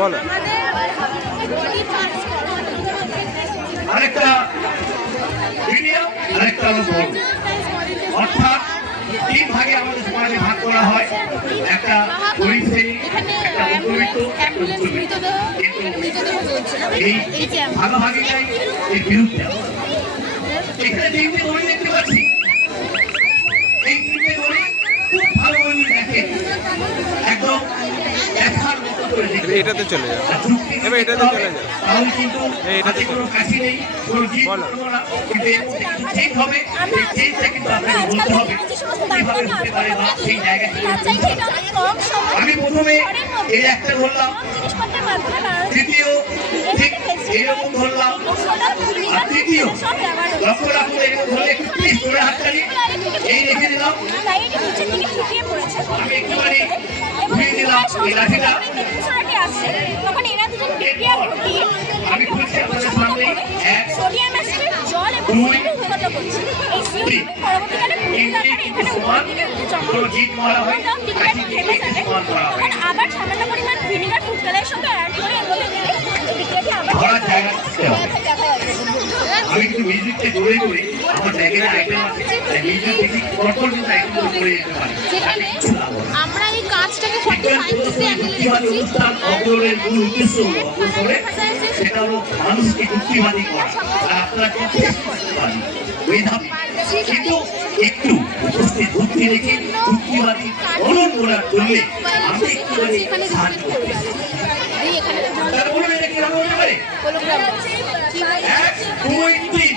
বলো। আরেকটা ভিডিও আরেকটা বড়, অর্থাৎ তিন ভাগে আমাদের সমাজে ভাগ করা হয়, একটা গরিব শ্রেণী, একটা মধ্যবিত্ত, এই ভাগাভাগিটাই এই বিরুদ্ধে। এখানে তিনটে দড়ি দেখতে পাচ্ছি, এই তিনটে দড়ি খুব ভালো দেখে, একদম দেখার মতো করে দেখে। এটাতে চলে যাও, এবার এটাতে চলে যাও। তাহলে কিন্তু এটাতে কোনো কাশি নেই, কোনো জিত করবো না, কিন্তু এর মধ্যে কিছু চেঞ্জ হবে, সেই চেঞ্জটা কিন্তু আপনাকে বলতে হবে কিভাবে হতে পারে বা সেই জায়গা থেকে। আমি প্রথমে এই একটা ধরলাম, তৃতীয় ঠিক এইরকম ধরলাম, আর তৃতীয় লক্ষ্য রাখুন এরকম ধরলে একটু প্লিজ ধরে হাততালি এই রেখে দিলাম। আমি একটুখানি ঘুরিয়ে দিলাম এই লাঠিটা, আমি খুলছি আপনাদের সামনে। এক, দুই, তিন, কোনো জিত মারা হয়, আবার সামান্য পরিমাণ ভিনিগার ফুড কালারের সঙ্গে অ্যাড করে ধরার জায়গা দিতে হবে। আমি কিন্তু মিউজিককে জোরে করি, আমার ব্যাগের আইটেম আছে, মিউজিক থেকে কন্ট্রোল কিন্তু আইটেম করে যেতে পারি। আমরা এই কাজটাকে 45 অনুষ্ঠান অগ্রণের মূল উদ্দেশ্য হলো অগ্রসরে, সেটা হলো মানুষকে যুক্তিবাদী করা, আর আপনারা যুক্তিবাদী মেধাবী, কিন্তু একটু উপস্থিত বুদ্ধি রেখে যুক্তিবাদী গঠন করার জন্য আমি একটুখানি সাহায্য করতেছি। তারা বলবেন এটা কিভাবে হতে পারে? 1, 2, 3